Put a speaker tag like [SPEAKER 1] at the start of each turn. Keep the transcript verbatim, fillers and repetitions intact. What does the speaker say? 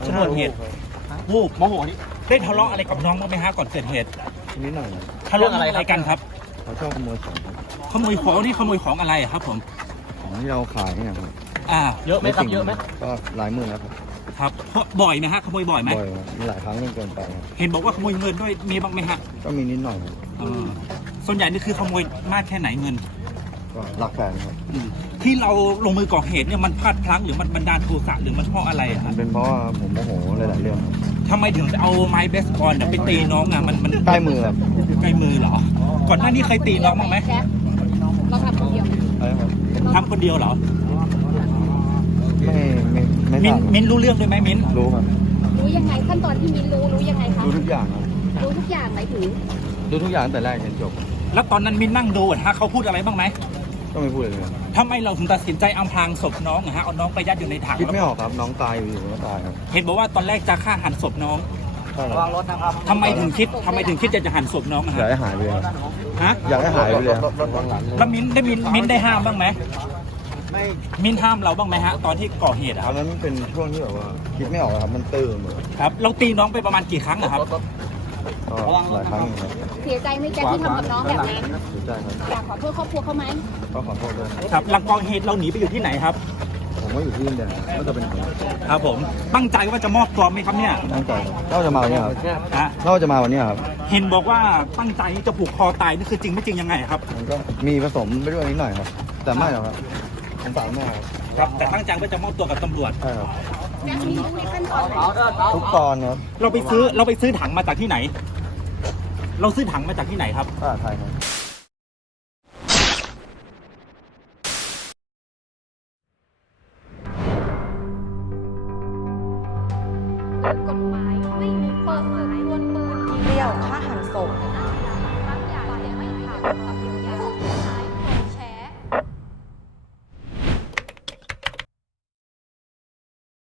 [SPEAKER 1] ชนวนเหตุวูบโมโหนี่ได้ทะเลาะอะไรกับน้องบ้างไหมฮะก่อนเกิดเหตุ
[SPEAKER 2] นิดหน่อย
[SPEAKER 1] ทะเลาะอะไรกันครับ
[SPEAKER 2] เขาชอบขโมยของ
[SPEAKER 1] ขโมยของนี่ขโมยของอะไรครับผม
[SPEAKER 2] ของที่เราขายเนี่ยครับ
[SPEAKER 1] อ่าเยอะไหมครับเยอะไหม
[SPEAKER 2] ก็หลายหมื่นแล้วครับ
[SPEAKER 1] ครับบ่อยไหมฮะขโมยบ่อยไหม
[SPEAKER 2] บ่อยมีหลายครั้งเกินไป
[SPEAKER 1] เห็นบอกว่าขโมยเงินด้วยมีบ้างไหมฮะ
[SPEAKER 2] ก็มีนิดหน่อย
[SPEAKER 1] ส่วนใหญ่นี่คือขโมยมากแค่ไหนเงิน
[SPEAKER 2] ก็หลักแสนครับ
[SPEAKER 1] ที่เราลงมือก่อเหตุเนี่ยมันพลาดพลั้งหรือมันบันดาลโทสะหรือมันเพราะอะไรอ่ะ
[SPEAKER 2] เป็นเพราะว่าผมโมโหหลายๆเรื่อง
[SPEAKER 1] ทำไมถึงเอาไม้เบสบอลไปตีน้องอ่ะมันมัน
[SPEAKER 2] ใกล้มือครับ
[SPEAKER 1] ใกล้มือเหรอก่อนหน้านี้เคยตีน้องบ้างไหม
[SPEAKER 3] เราทำคนเดียว
[SPEAKER 1] ทำคนเดียวเหรอ
[SPEAKER 2] ไม่ไม่ไม่
[SPEAKER 1] มิ้นมิ้นรู้เรื่องด้วยไหมมิ้น
[SPEAKER 2] รู้ครับ
[SPEAKER 3] รู้ยังไงขั้นตอนที่มิ้นรู้รู้ยังไงคะ
[SPEAKER 2] รู้ทุกอย่างครับ
[SPEAKER 3] รู้ทุกอย่างหมายถึง
[SPEAKER 2] รู้ทุกอย่างแต่แรกจนจบ
[SPEAKER 1] แล้วตอนนั้นมิ้นนั่งดูฮะเขาพูดอะไรบ้างไหม
[SPEAKER 2] ก็ไม่พูดเลย
[SPEAKER 1] ทำไมเราถึงตัดสินใจอำพรางศพน้องฮะเอาน้องไปยัดอยู่ในถัง
[SPEAKER 2] คิดไม่ออกครับน้องตายอยู่ก็ตายครับ
[SPEAKER 1] เห็นบอกว่าตอนแรกจะฆ่าหันศพน้อง
[SPEAKER 2] วางรถนะครับ
[SPEAKER 1] ทำไมถึงคิดทำไมถึงคิดจะจะหันศพน้อง
[SPEAKER 2] อยากให้หายไปเลย
[SPEAKER 1] ฮะ
[SPEAKER 2] อยากให้หายไปเลย
[SPEAKER 1] แล้วมิ้นได้มิ้นมิ้นได้ห้ามบ้างไหมไม่มิ้นห้ามเราบ้างไหมฮะตอนที่ก่อเหตุ
[SPEAKER 2] อะ
[SPEAKER 1] ครับ
[SPEAKER 2] ตอนนั้นเป็นช่วงที่แบบว่าคิดไม่ออกครับมันตื่น
[SPEAKER 1] ครับเราตีน้องไปประมาณกี่ครั้งครับ
[SPEAKER 2] หลายครั้งครับ
[SPEAKER 3] เสียใจไหมแจ๊คที่ทำกับน้องแบบนั้น
[SPEAKER 2] เสียใจครับ
[SPEAKER 3] อยากขอโทษครอบครัวเขาไหม
[SPEAKER 2] ก็ขอโทษด้วย
[SPEAKER 1] ครับหลังก่อเหตุเราหนีไปอยู่ที่ไหนครับ
[SPEAKER 2] ผมก็อยู่ที่นี่ก็จะเป็น
[SPEAKER 1] ครับผมตั้งใจว่าจะมอบตัวไหมครับเนี่ย
[SPEAKER 2] ตั้งใจเราจะมาวันนี้ครับเราจะมาวันนี้ครับ
[SPEAKER 1] เห็นบอกว่าตั้งใจจะผูกคอตายนี่คือจริงไม่จริงยังไงครับ
[SPEAKER 2] มันก็มีผสมไปด้วยนิดหน่อยครับแต่ไม่หรอกครับผมฝากแม่
[SPEAKER 1] ครับแต่ตั้งใจว่าจะมอบตัวกับตำรวจ
[SPEAKER 2] ใช่ครับ
[SPEAKER 3] แจ๊คมีรู้ในขั้นตอนไหน
[SPEAKER 2] ทุกตอนครับ
[SPEAKER 1] เราไปซื้อเราไปซื้อถังมาจากที่ไหนเราซื้อถังมาจากที่ไหนครับ
[SPEAKER 2] อ่าไทยครับ
[SPEAKER 3] กฎหมายไม่มีเปิดเผยล้วนปืน
[SPEAKER 4] เดี่ยวฆ่าหันศพ